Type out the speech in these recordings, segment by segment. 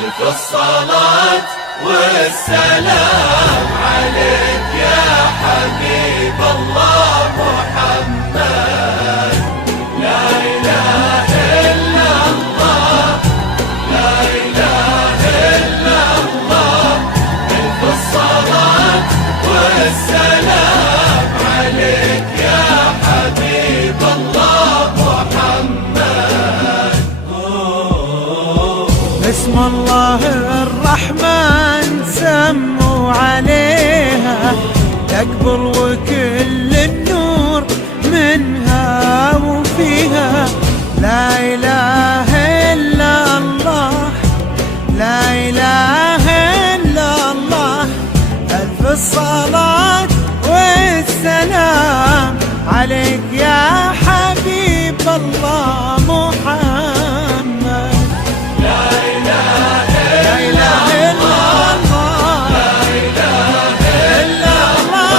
ألف الصلاة والسلام عليك يا حبيب الله محمد. لا إله إلا الله، لا إله إلا الله. ألف الصلاة والسلام عليك يا حبيب الله محمد. اسم الله الرحمن سموا عليها تكبر وكل النور منها وفيها. لا إله إلا الله، لا إله إلا الله. ألف الصلاة والسلام عليك يا حبيب الله محمد. لا إله لا إله إلا الله، لا إله إلا الله.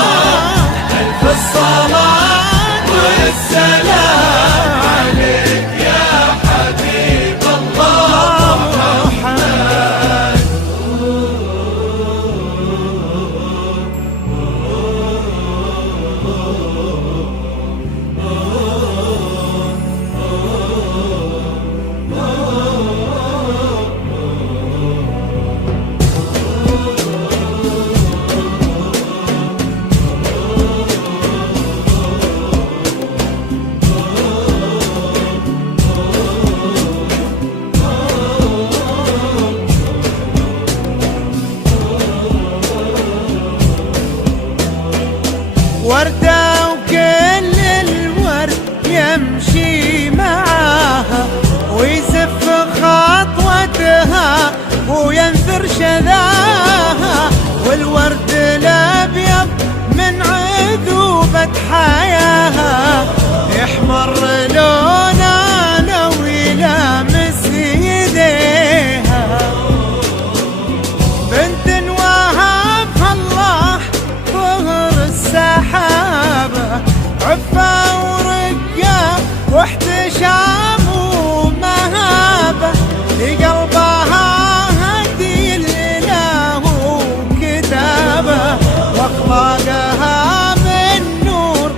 ألف الصلاة والسلام عليك يا حبيب الله محمد. وردة وكل الورد يمشي معاها ويزف خطوتها وينثر شذاها. والورد الأبيض من عذوبة حياها يحمر لونه لو يلامس يديها. بنت وهبها الله ظهر السحابة، عفة ورقة واحتشام ومهابة. لقلبها هدي الإله وكتابة، واخلاقها من نور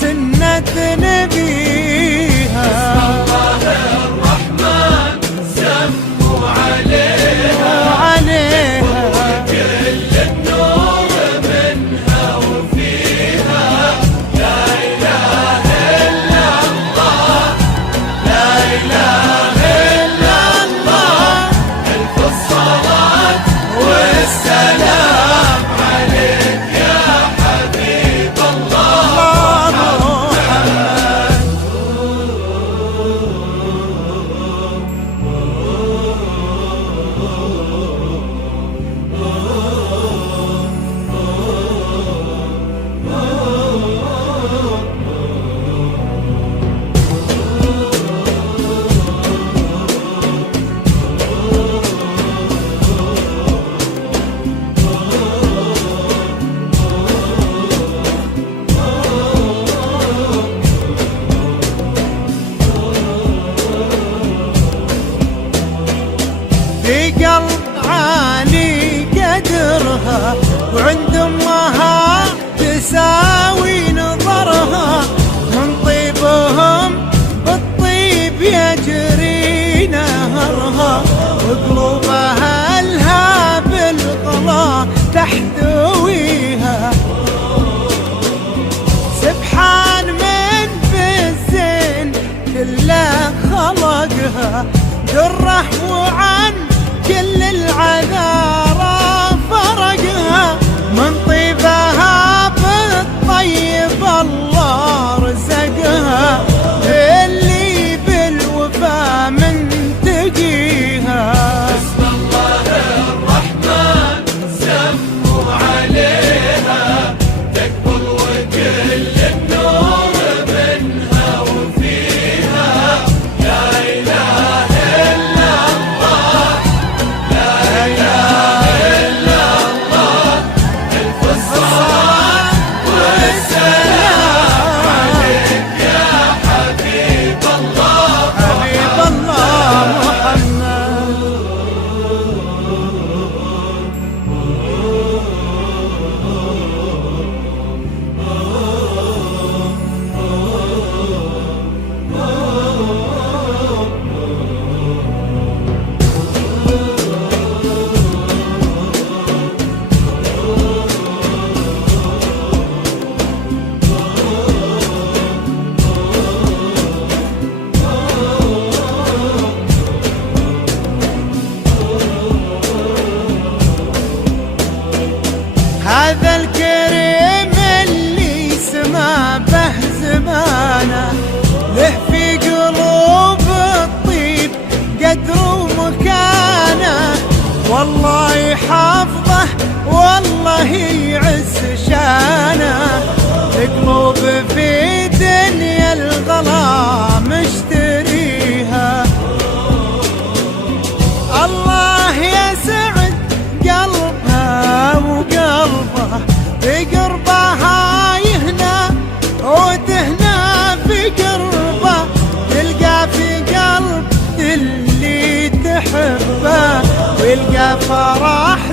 سنة نبيها. الله الرحمن سموا عليها وعليها كل النور منها وفيها. لا إله إلا الله، لا إله إلا الله. ألف الصلاة والسلام عليك يا حبيب الله محمد. في قلب عالي قدرها وعند امها تساوي نظرها. من طيبهم بالطيب يجري نهرها، وقلوبها لها بالغلا تحتويها. سبحان من بالزين كله خلقها دره، وعن كل العذارى فرقها. من طيبها بالطيب الله رزقها، اللي بالوفا من تقيها. بسم الله الرحمن سموا عليها تكبر وكل النور منها وفيها. لا إله إلا الله، والله يحفظه والله يعز شانه، القلوب في دنيا الغلا مشتريها. الله يسعد قلبها وقلبه بقربها يهنى، وتهنى في قربه تلقى في قلب اللي تحبه، ويلقى فرح